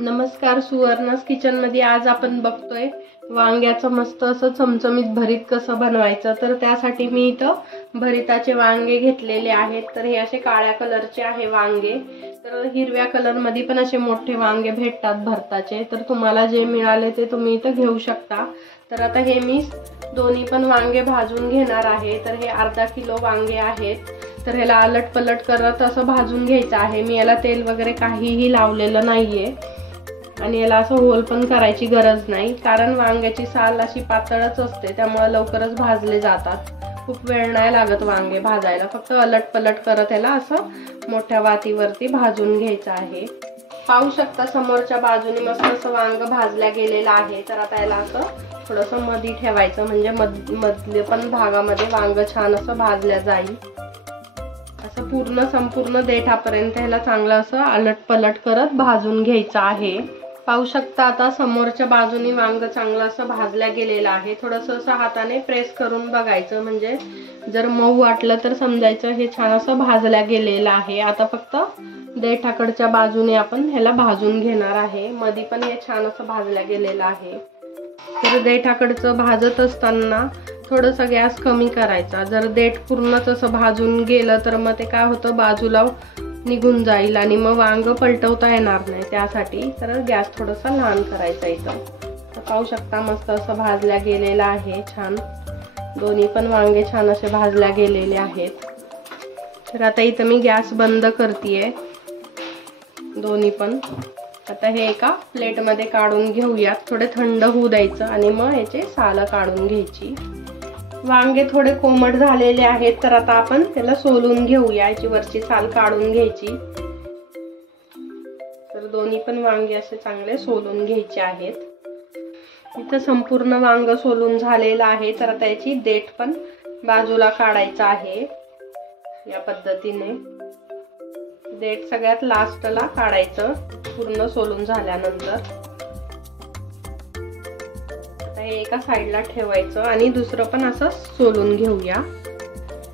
नमस्कार, सुवर्णास किचन मध्ये आज आपण बघतोय वांग्याचं मस्त असं चमचमीत भरीत कसं बनवायचं। तर त्यासाठी मी इथं भरीताचे वांगे घेतलेले आहेत। तर हे असे काळ्या कलरचे आहे वांगे। तर हिरव्या कलर मध्ये पण असे मोठे वांगे भेटतात भरताचे। तर तुम्हाला जे मिळाले ते तुम्ही इथं घेऊ शकता। तर आता हे मी दोन्ही पण वांगे भाजून घेणार आहे। तर हे अर्धा किलो वांगे आहेत। तर ह्याला अलट पलट करत असं भाजून घ्यायचं आहे। मी याला तेल वगैरे काहीही लावलेलं नाहीये आणि याला असं होल पण करायची गरज नाही, कारण वांग्याची साल अशी पातळच असते, त्यामुळे लवकरच भाजले जातात। खूप वेळ नाही लागत वांगे भाजायला, फक्त अलट पलट करत याला असं मोठ्या वातीवरती भाजून घ्यायचं आहे। पाहू शकता समोरच्या बाजूने मस्त असं वांग भाजल्या गेलेलं आहे। तर आता याला असं थोडंसं मध्ये ठेवायचं, म्हणजे मधले पण भागामध्ये वांग छान असं भाजल्या जाईल। असं पूर्ण संपूर्ण देठापर्यंत ह्याला चांगलं असं अलट पलट करत भाजून घ्यायचं आहे। पाहू शकता आता समोरच्या बाजूनी वांग चांगलं असं भाजल्या गेलेलं आहे। थोडंसं असं हाताने प्रेस करून बघायचं, म्हणजे जर मऊ वाटलं तर समजायचं हे छान असं भाजल्या गेलेलं आहे। आता फक्त देठाकडच्या बाजूने आपण ह्याला भाजून घेणार आहे। मध्ये पण हे छान असं भाजल्या गेलेलं आहे। तर देठाकडचं भाजत असताना थोडंसं गॅस कमी करायचा। जर देठ पूर्णच असं भाजून गेलं तर मग ते काय होतं, बाजूला निघून जाईल आणि मग वांग पलटवता येणार नाही। त्यासाठी तर गॅस थोडासा लहान करायचा इथं। तर पाहू शकता मस्त असं भाजल्या गेलेलं आहे छान। दोन्ही पण वांगे छान असे भाजल्या गेलेले आहेत। तर आता इथं मी गॅस बंद करतेय दोन्ही पण। आता हे एका प्लेट मध्ये काढून घेऊयात, थोडे थंड होऊ द्यायचं आणि मग याचे साल काढून घ्यायची। वांगे थोडे कोमट झालेले आहेत, तर आता आपण त्याला सोलून घेऊया, याची वरची साल काढून घ्यायची। तर दोन्ही पण वांगे असे चांगले सोलून घ्यायचे आहेत। इथं संपूर्ण वांग सोलून झालेलं आहे। तर आता याची देठ पण बाजूला काढायचं आहे। या पद्धतीने देठ सगळ्यात लास्टला काढायचं पूर्ण सोलून झाल्यानंतर। हे एका साइडला ठेवायचं आणि दुसरं पण असं सोलून घेऊया।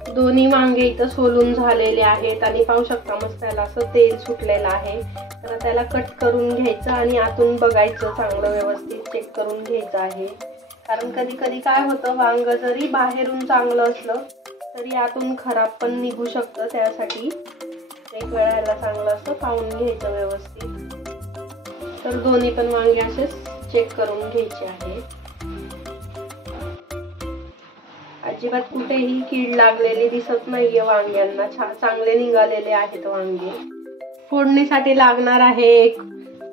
दोन्ही वांगे इथं सोलून झालेले आहेत आणि पाहू शकता मस्त त्याला असं तेल सुटलेलं आहे। तर त्याला कट करून घ्यायचं आणि आतून बघायचं, चांगलं व्यवस्थित चेक करून घ्यायचं आहे। कारण कधी कधी काय होतं, वांग जरी बाहेरून चांगलं असलं तरी आतून खराब पण निघू शकतं। त्यासाठी एक वेळा याला चांगलं असं पाहून घ्यायचं व्यवस्थित। तर दोन्ही पण वांगे असे चेक करून घ्यायचे आहे। अजिबात कुठेही कीड लागलेली दिसत नाहीये वांग्यांना, चांगले निघालेले आहेत वांगे। फोडणीसाठी लागणार आहे एक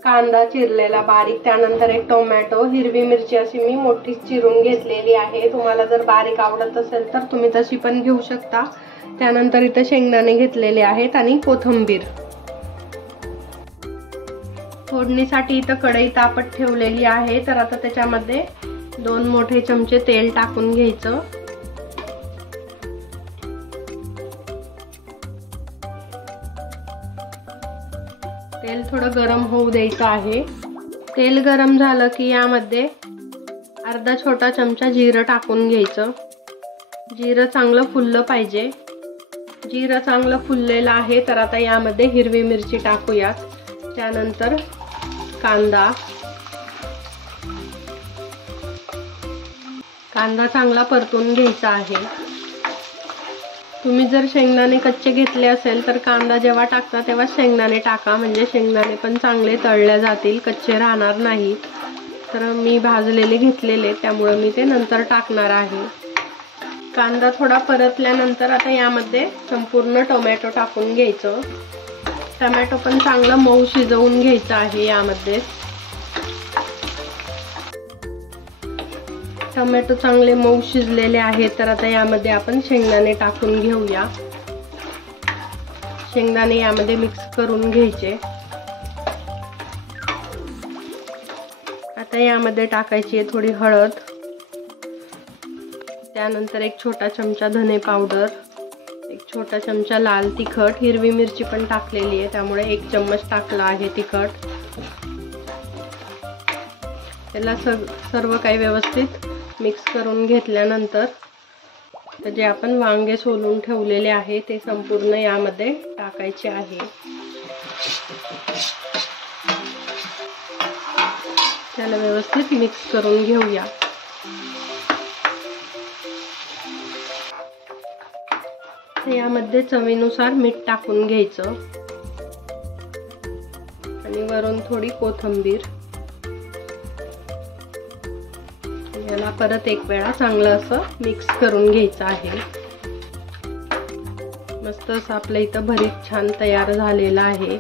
कांदा चिरलेला बारीक, त्यानंतर एक टोमॅटो, हिरवी मिरची अशी मी मोठी चिरून घेतलेली आहे। तुम्हाला जर बारीक आवडत असेल तर तुम्ही तशी पण घेऊ शकता। त्यानंतर इथे शेंगदाणे घेतलेले आहेत आणि कोथिंबीर। फोडणीसाठी इथं कढई तापत ठेवलेली आहे। तर आता त्याच्यामध्ये 2 मोठे चमचे तेल टाकून घ्यायचं। तेल थोडं गरम होऊ द्यायचं आहे। तेल गरम झालं की यामध्ये अर्धा छोटा चमचा जिरं टाकून घ्यायचं। जिरं चांगलं फुललं पाहिजे। जिरं चांगलं फुललेलं आहे। तर आता यामध्ये हिरवी मिरची टाकूयात, त्यानंतर कांदा चांगला परतून घ्यायचा आहे। तुम्ही जर शेंगदाणे कच्चे घेतले असेल तर कांदा जेव्हा टाकता तेव्हा शेंगदाणे टाका, म्हणजे शेंगदाणे पण चांगले तळले जातील, कच्चे राहणार नाही। तर मी भाजलेले घेतलेले, त्यामुळे मी ते नंतर टाकणार आहे। कांदा थोडा परतल्यानंतर आता यामध्ये संपूर्ण टोमॅटो टाकून घ्यायचं। टोमॅटो पण चांगलं मऊ शिजवून घ्यायचं आहे यामध्ये। टोमॅटो चांगले मऊ शिजलेले आहेत। तर आता यामध्ये आपण शेंगदाणे टाकून घेऊया। शेंगदाणे यामध्ये मिक्स करून घ्यायचे। आता यामध्ये टाकायची आहे थोडी हळद, त्यानंतर एक छोटा चमचा धने पावडर, एक छोटा चमचा लाल तिखट, हिरवी मिरची पण टाकलेली आहे त्यामुळे 1 चम्मच टाकला आहे तिखट। त्याला सर्व काही व्यवस्थित मिक्स करून घेतल्यानंतर जे आपण वांगे सोलून ठेवलेले आहे ते संपूर्ण यामध्ये टाकायचे आहे। त्याला व्यवस्थित मिक्स करून घेऊया. यामध्ये चवीनुसार मीठ टाकून घ्यायचं आणि वरून थोडी कोथिंबीर. याला परत एक वेळा चांगलं असं मिक्स करून घ्यायचं आहे. मस्त असं आपलं इथं भरीत छान तयार झालेलं आहे.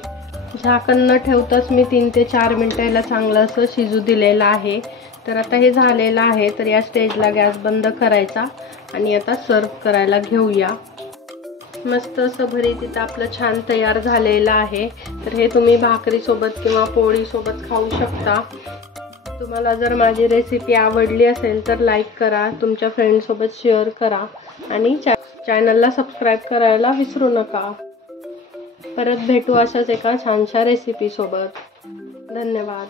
झाकण न ठेवताच मी 3 ते 4 मिनिटं याला चांगलं असं शिजू दिलेलं आहे. तर आता हे झालेलं आहे. तर या स्टेजला गॅस बंद करायचा आणि आता सर्व करायला घेऊया. मस्त असं भरीत इथं आपलं छान तयार झालेलं आहे. तर हे तुम्ही भाकरी सोबत किंवा पोळी सोबत खाऊ शकता. तुम्हाला जर माझी रेसिपी आवडली असेल तर लाईक करा, तुमच्या फ्रेंड सोबत शेअर करा आणि चॅनलला सबस्क्राईब करायला विसरू नका. परत भेटू अशाच एका छानशा रेसिपी सोबत. धन्यवाद.